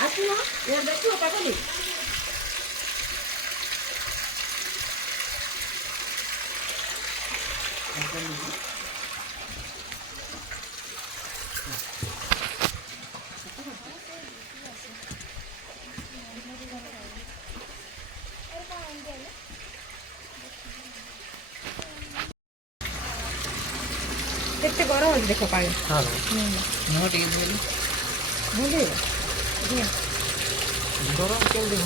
ଆସୁନ ଏ ଦେଖିବ ପାଖରେ କେତେ ଗରମ ଅଛି ଦେଖ ପାଣି ମୁହଁ ଟିକେ ଭଲ ଗରମ କେମିତି